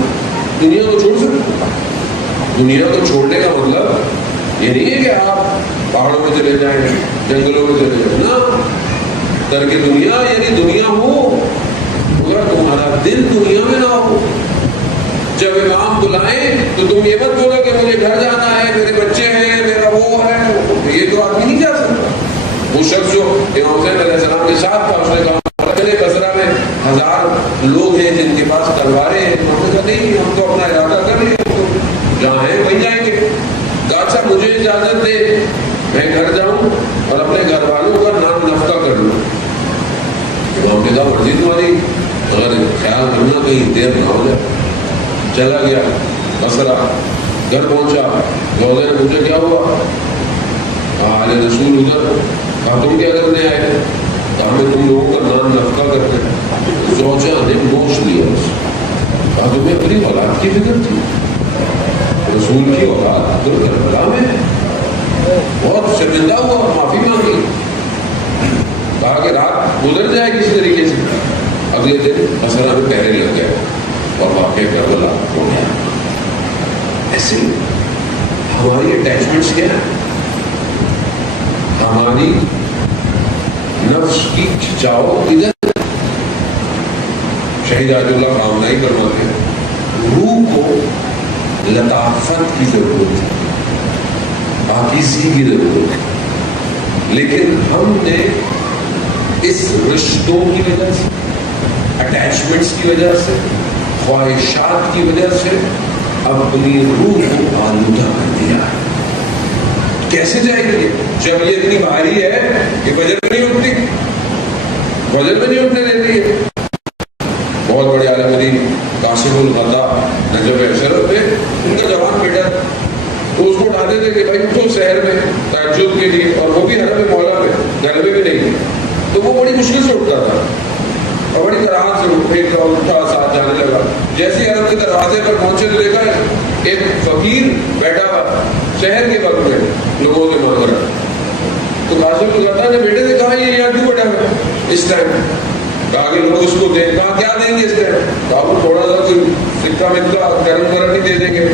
دنیا کو چھوڑ سکتے ہو. دنیا کو چھوڑنے کا مطلب یہ نہیں ہے کہ آپ پہاڑوں میں چلے جائیں، جنگلوں میں چلے جائیں. نا، ترک دنیا یعنی دنیا ہو مگر تمہارا دل دنیا میں نہ ہو. جب امام بلائیں تو تم یہ مت بولو کہ مجھے گھر جانا ہے، میرے بچے ہیں، میرا وہ ہے. یہ تو آدمی نہیں جا سکتا. وہ شخص جو امام حسین علیہ السلام کے ساتھ تھا، اس نے کہا چلے بصرہ میں 1000 لوگ ہیں جن کے پاس تلواریں ہیں. انہوں نے کہا نہیں، ہم تو اپنا ارادہ کر لیے، جہاں ہیں وہیں جائیں گے. کہا اچھا مجھے اجازت دے میں گھر جاؤں اور اپنے گھر والوں کا نام نفقہ کر لوں. امام نے کہا مرضی تمہاری، مگر خیال کرنا کہیں دیر نہ ہو جائے. چلا گیا بصرہ، گھر پہنچا، روزے نے پوچھا کیا ہوا؟ کہا آل رسول ادھر. کہا تم کیا کرنے آئے؟ کہا ہمیں تم لوگوں کا نام نفقہ کرتے. زوجہ نے نوش لیا اس. کہا تمہیں اپنی اولاد کی فکر تھی؟ رسول کی اولاد تو کربلا میں ہے. بہت شرمندہ ہوا، معافی مانگی. کہا کہ رات گزر جائے کسی طریقے سے. اگلے دن بصرہ میں پہرے لگ گئے اور واقعہ کربلا ہو گیا. ایسے ہماری اٹیچمنٹس کیا ہیں؟ ہماری نفس کی کھچاؤ ادھر. شہید آج اللہ خامنہئی فرماتے ہیں روح کو لطافت کی ضرورت ہے، پاکیزگی کی ضرورت ہے. لیکن ہم نے اس رشتوں کی وجہ سے، اٹیچمنٹس کی وجہ سے، خواہشات کی وجہ سے اپنی روح کو آلودہ کر دیا ہے. کیسے جائے گی جب یہ اتنی بھاری ہے کہ فجر میں نہیں اٹھتی، فجر میں نہیں اٹھنے دیتی ہے. بہت بڑے عالم دین قاسم الغطا نجف اشرف میں ان کا جوان بیٹا، تو اس کو اٹھاتے تھے کہ بھائی اٹھو سحر میں تہجد کے لیے، اور وہ بھی حرم مولا میں، گھر میں بھی نہیں. تو وہ بڑی مشکل سے اٹھتا تھا اور بڑی کراہت سے اٹھا ساتھ جانے لگا. جیسے ہی حرم کے دروازے پر پہنچے تو دیکھا ایک فقیر بیٹھا ہوا شہر کے وقت میں لوگوں سے مانگ رہا. تو قاسم الغطا نے بیٹے سے کہا یہ یہاں کیوں بیٹھا ہے اس ٹائم؟ کہا کہ لوگ اس کو دیں. کہا کیا دیں گے اس ٹائم؟ کہا وہ تھوڑا سا کوئی سکہ مکہ گرم ورم نہیں دے دیں گے.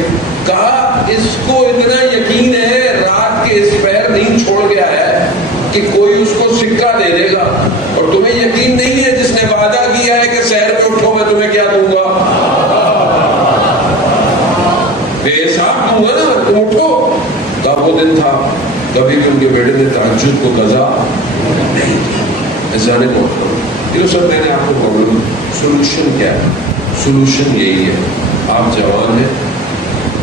کہا اس کو اتنا یقین ہے رات کے اس پیر نہیں چھوڑ گیا ہے کہ کوئی اس کو سکہ دے دے گا، اور تمہیں یقین نہیں ہے جس نے وعدہ کیا ہے کہ سحر میں اٹھو میں تمہیں کیا دوں گا، بے حساب دوں گا نا، تم اٹھو. کہا وہ دن تھا کبھی بھی ان کے بیٹے نے تہجد کو قضا نہیں کیا. جانے کو یہ سب میں نے آپ کو پرابلم. سولوشن کیا ہے؟ سولوشن یہی ہے، آپ جوان ہیں،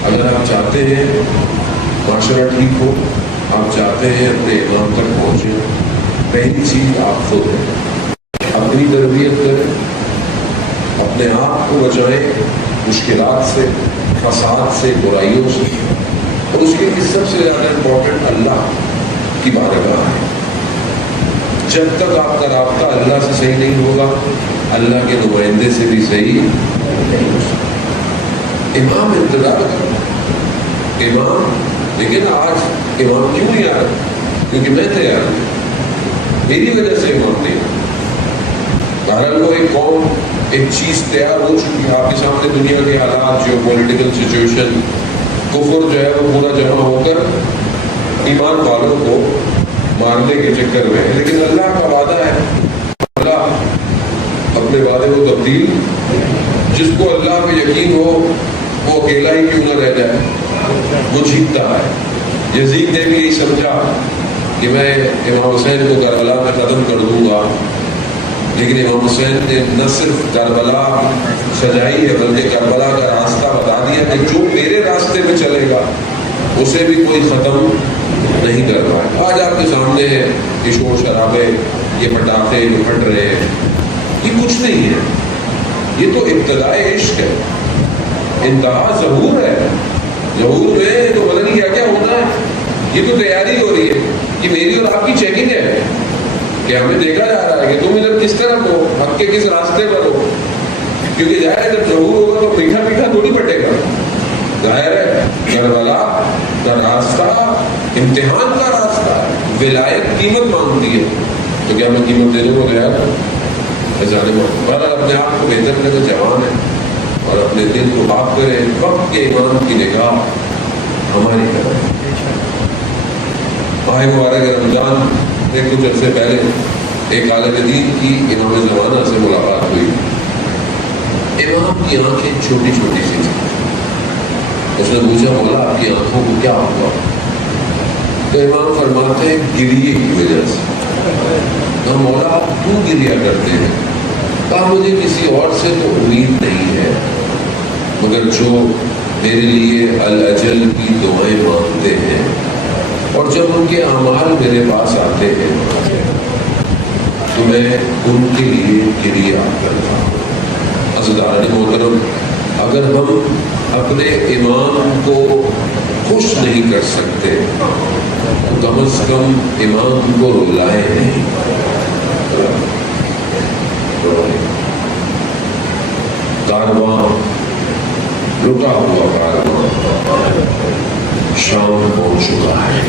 اگر آپ چاہتے ہیں معاشرہ ٹھیک ہو، آپ چاہتے ہیں اپنے امام تک پہنچیں، پہلی چیز آپ خود ہیں. اپنی تربیت کریں، اپنے آپ کو بچائیں مشکلات سے، فساد سے، برائیوں سے. اور اس کے لیے سب سے زیادہ امپورٹنٹ اللہ کی بارگاہ ہے. جب تک آپ کا رابطہ اللہ سے صحیح نہیں ہوگا، اللہ کے نمائندے سے بھی صحیح نہیں ہو سکتا. امام انتظار کرنا، امام، لیکن آج امام کیوں نہیں آ رہا؟ کیونکہ میں تیار ہوں، میری وجہ سے امام نہیں آ رہا. بہرحال وہ ایک قوم، ایک چیز تیار ہو چکی ہے آپ کے سامنے. دنیا کے حالات، جو پولیٹیکل سچویشن، کفر جو ہے وہ پورا جمع ہو کر ایمان والوں کو مارنے کے چکر میں. لیکن اللہ کا وعدہ ہے، اللہ اپنے وعدے کو تبدیل، جس کو اللہ پہ یقین ہو وہ اکیلا ہی کیوں نہ رہ جائے وہ جیتتا ہے. یزید نے بھی یہی سمجھا کہ میں امام حسین کو کربلا میں ختم کر دوں گا، لیکن امام حسین نے نہ صرف کربلا سجائی ہے بلکہ کربلا کا راستہ بتا دیا کہ جو میرے راستے میں چلے گا اسے بھی کوئی ختم نہیں کر پائے. آج آپ کے سامنے ہے یہ شور شرابے، یہ پٹاخے جو پھٹ رہے ہیں، یہ کچھ نہیں ہے. یہ تو ابتدائے عشق ہے، انتہا ظہور ہے. ظہور میں تو بدل کیا کیا ہونا ہے، یہ تو تیاری ہو رہی ہے. یہ میری اور آپ کی چیکنگ ہے کہ ہمیں دیکھا جا رہا ہے کہ تم ادھر کس طرف ہو، حق کے کس راستے پر ہو. کیونکہ ظاہر ہے جب ظہور ہوگا تو میٹھا میٹھا تھوڑی پٹے گا. ظاہر ہے کربلا کا راستہ امتحان کا راستہ ہے، ولایت قیمت مانگتی ہے. تو کیا میں قیمت دینے کو گیا تھا؟ پر اپنے آپ کو بہتر کرنے جوان ہے اور اپنے دل کو پاک کرے. وقت کے ایمان کی نگاہ ہماری طرف. ماہ مبارک رمضان میں کچھ عرصے پہلے ایک عالم دین کی امام زمانہ سے ملاقات ہوئی. امام کی آنکھیں چھوٹی چھوٹی سی تھیں. اس نے پوچھا مولا آپ کی آنکھوں کو کیا ہوا؟ تو امام فرماتے ہیں گریے کی وجہ سے. مولا آپ کیوں گریا کرتے ہیں؟ کہا مجھے کسی اور سے تو امید نہیں ہے، مگر جو میرے لیے الاجل کی دعائیں مانگتے ہیں اور جب ان کے اعمال میرے پاس آتے ہیں تو میں ان کے لیے گریا کرتا ہوں۔ عزیزان محترم، اگر ہم اپنے امام کو خوش نہیں کر سکتے تو کم از کم امام کو رلائے نہیں۔ کارواں، لٹا ہوا کارواں شام پہنچ چکا ہے۔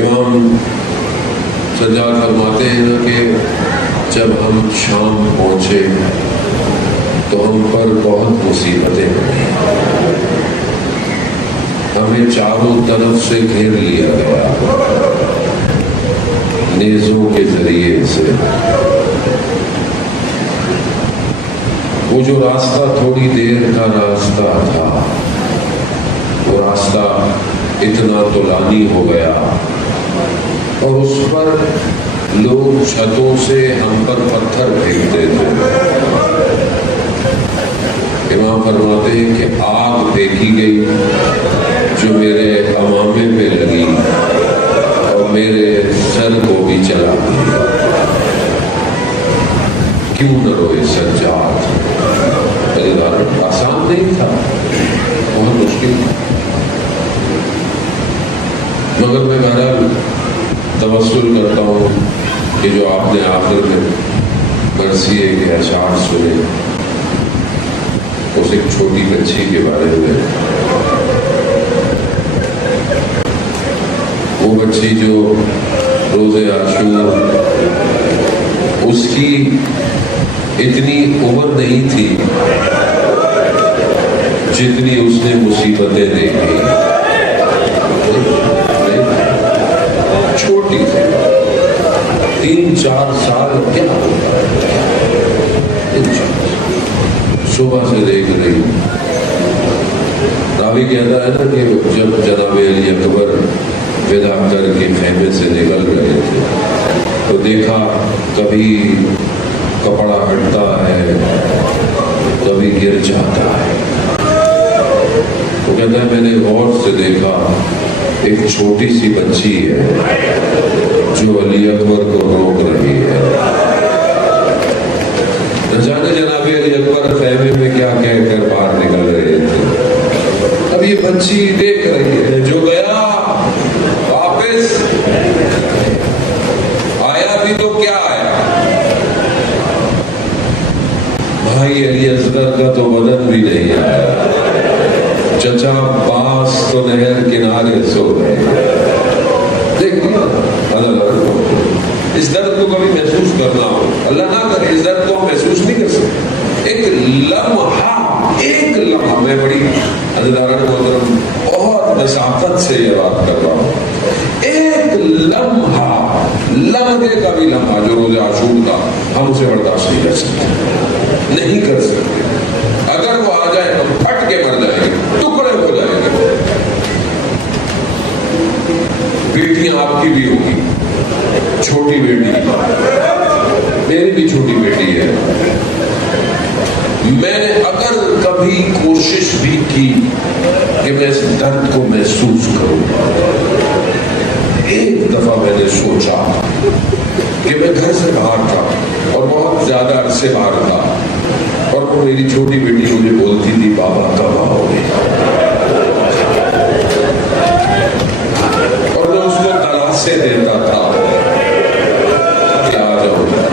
امام سجاد فرماتے ہیں نا کہ جب ہم شام پہنچے تو ہم پر بہت مصیبتیں پڑی، ہمیں چاروں طرف سے گھیر لیا گیا نیزوں کے ذریعے سے۔ وہ جو راستہ تھوڑی دیر کا راستہ تھا، وہ راستہ اتنا طولانی ہو گیا اور اس پر لوگ چھتوں سے ہم پر پتھر پھینکتے تھے۔ امام فرماتے ہیں کہ آگ پھینکی گئی جو میرے امامے پہ لگی اور میرے سر کو بھی چلا گئی۔ کیوں نہ روئے سجاد؟ آسان نہیں تھا، بہت مشکل تھا، مگر میں بہرحال توسل کرتا ہوں کہ جو آپ نے آخر میں مرثیے کے اشعار سنے، اس ایک چھوٹی بچی کے بارے میں، وہ بچی جو روز عاشور، اس کی اتنی عمر نہیں تھی جتنی اس نے مصیبتیں دیکھی، چھوٹی تھی، 3-4 سال کیا ہوتا ہے، صبح سے دیکھ رہی۔ راوی کہتا ہے نا کہ جب جناب علی اکبر ودا کر کے خیمے سے نکل رہے تھے تو دیکھا کبھی کپڑا ہٹتا ہے، کبھی گر جاتا ہے۔ وہ کہتا ہے میں نے غور سے دیکھا ایک چھوٹی سی بچی ہے جو علی اکبر کو روک رہی ہے۔ نہ جانے جناب علی اکبر خیمے میں کیا کہہ کر باہر نکل رہے تھے، اب یہ بچی دیکھ رہی ہے جو گیا واپس آیا بھی تو کیا آیا، بھائی علی اصغر کا تو بدن بھی نہیں آیا، چچا باس تو نہر کنارے سو گئے۔ دیکھیے اس درد کو کبھی محسوس کرنا ہو، اللہ نہ کرے اس درد کو ہم محسوس نہیں کر سکتے۔ ایک لمحہ میں بڑی عزیزان محترم بہت مسافت سے یہ بات کر رہا ہوں، ایک لمحے کا بھی لمحہ جو روز عاشور کا، ہم اسے برداشت نہیں کر سکتے، نہیں کر سکتے۔ اگر وہ آ جائے تو پھٹ کے مر جائیں گے، ٹکڑے ہو جائیں گے۔ بیٹیاں آپ کی بھی ہوگی، چھوٹی بیٹی، میری بھی چھوٹی بیٹی ہے۔ میں نے اگر کبھی کوشش بھی کی کہ میں اس درد کو محسوس کروں، ایک دفعہ میں نے سوچا کہ میں گھر سے باہر تھا اور بہت زیادہ عرصے باہر تھا، اور وہ میری چھوٹی بیٹی مجھے بولتی تھی بابا کب آؤ گے، اور میں اس کو تلاشے دیتا تھا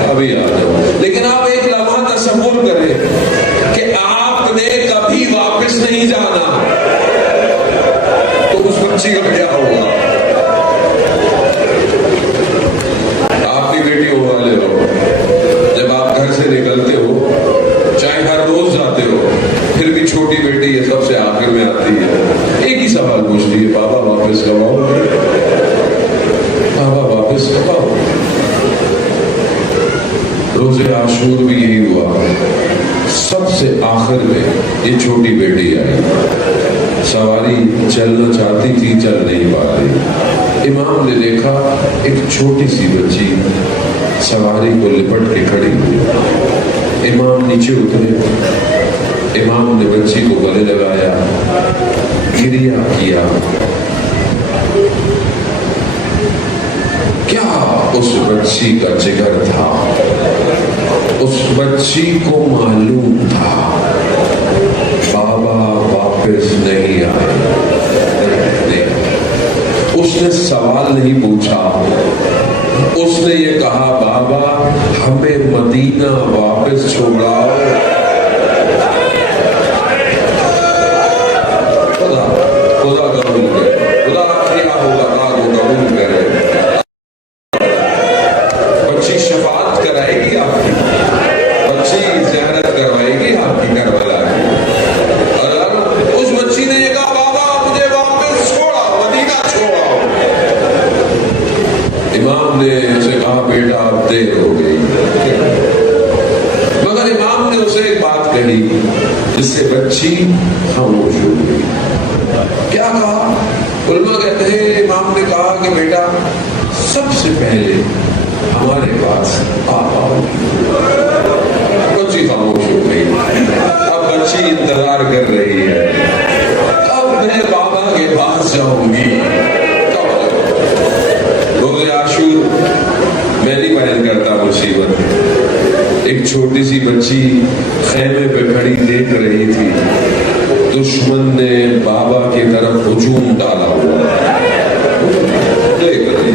ابھی آ جاؤ۔ لیکن آپ ایک لمحہ تصور کریں کہ آپ نے کبھی واپس نہیں جانا تو اس بچی کا کیا ہوگا؟ آپ کی بیٹی ہو والے ہو، جب آپ گھر سے نکلتے ہو، چاہے ہر روز جاتے ہو، پھر بھی چھوٹی بیٹی یہ سب سے آخر میں آتی ہے، ایک ہی سوال پوچھتی ہے بابا واپس کب آؤ گے، بابا واپس کب آؤ گے۔ روز عاشور بھی یہی ہوا، سب سے آخر میں یہ چھوٹی بیٹی آئی، سواری چلنا چاہتی تھی، چل نہیں پا رہی۔ امام نے دیکھا ایک چھوٹی سی بچی سواری کو لپٹ کے کھڑی ہوئی۔ امام نیچے اترے، امام نے بچی کو گلے لگایا، گریا کیا۔ کیا اس بچی کا جگر تھا، اس بچی کو معلوم تھا بابا واپس نہیں آئے۔ اس نے سوال نہیں پوچھا، اس نے یہ کہا بابا ہمیں مدینہ واپس چھوڑاؤ۔ خدا قبول کرے، خدا کیا ہوگا کو قبول کرے۔ بچی شفاعت کرائے گی آپ کی، بچی زیارت کروائے گی آپ کی کربلا کی۔ اور اس بچی نے یہ کہا بابا مجھے واپس چھوڑاؤ، مدینہ چھوڑاؤ۔ امام نے اسے کہا بیٹا اب دیر ہو گئی، مگر امام نے اسے ایک بات کہی جس سے بچی خاموش ہو گئی۔ کیا کہا؟ علماء کہتے ہیں امام نے کہا کہ بیٹا سب سے پہلے ہمارے پاس آؤ۔ بچی خاموش ہو گئی۔ اب بچی انتظار کر رہی ہے، اب میں بابا کے پاس جاؤں گی۔ روز عاشور میں نہیں بیان کرتا مصیبت، ایک چھوٹی سی بچی خیمے پہ کھڑی دیکھ رہی تھی، دشمن نے بابا کی طرف ہجوم ڈالا ہوا دیکھ رہی۔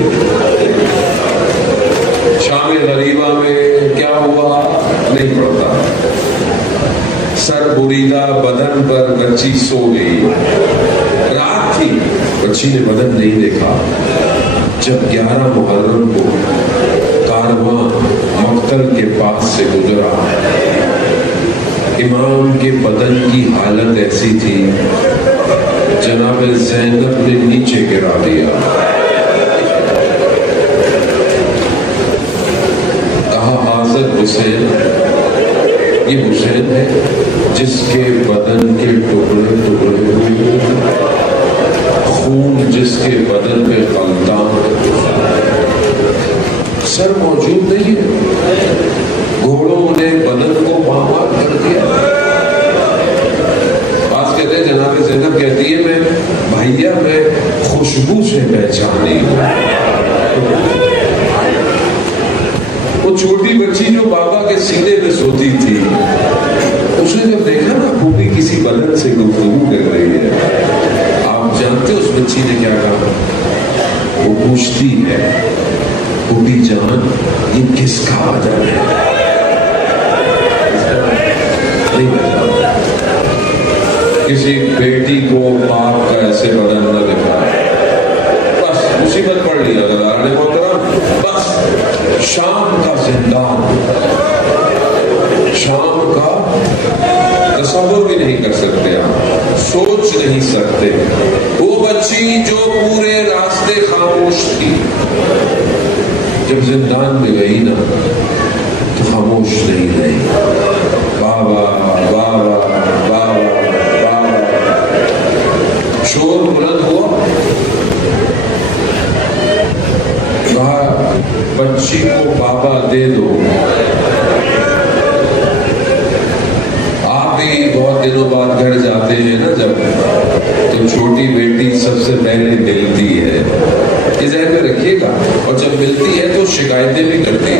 شام غریبہ میں کیا ہوا نہیں پڑتا، سر بریدہ بدن پر بچی سو گئی، رات تھی، بچی نے بدن نہیں دیکھا۔ جب 11 محرم کو کارواں مقتل کے پاس سے گزرا، امام کے بدن کی حالت ایسی تھی جناب زینب نے نیچے گرا دیا، کہا حاضر حسین، یہ حسین ہے جس کے بدن کے ٹکڑے ٹکڑے ہوئے، خون جس کے بدن پہ غلطان، سر موجود نہیں ہے، گھوڑوں نے بدن کو پامال کر دیا۔ بات کہتے ہیں جناب زینب کہتی ہے میں خوشبو سے پہچانی ہوں۔ وہ چھوٹی بچی جو بابا کے سینے میں سوتی تھی، اس نے جب دیکھا نا پھوپھی کسی بدن سے گفتگو کر رہی ہے، آپ جانتے اس بچی نے کیا کہا؟ وہ پوچھتی ہے پھوپھی جان یہ کس کا بدن ہے؟ کسی بیٹی کو باپ کا ایسے بدن نہ دکھا، بس مصیبت پڑ لی اللہ نے محترم۔ بس شام کا زندان، شام کا تصور بھی نہیں کر سکتے آپ، سوچ نہیں سکتے۔ وہ بچی جو پورے راستے خاموش تھی، جب زندان میں گئی نا تو خاموش نہیں رہی، بابا بابا بابا بابا، شور بلند ہوا، کہا بچی کو بابا دے دو۔ آپ بھی بہت دنوں بعد گھر جاتے ہیں نا جب، تو چھوٹی بیٹی سب سے پہلے ملتی ہے، یہ ذہن میں رکھیے گا، اور جب ملتی ہے تو شکایتیں بھی کرتی ہے۔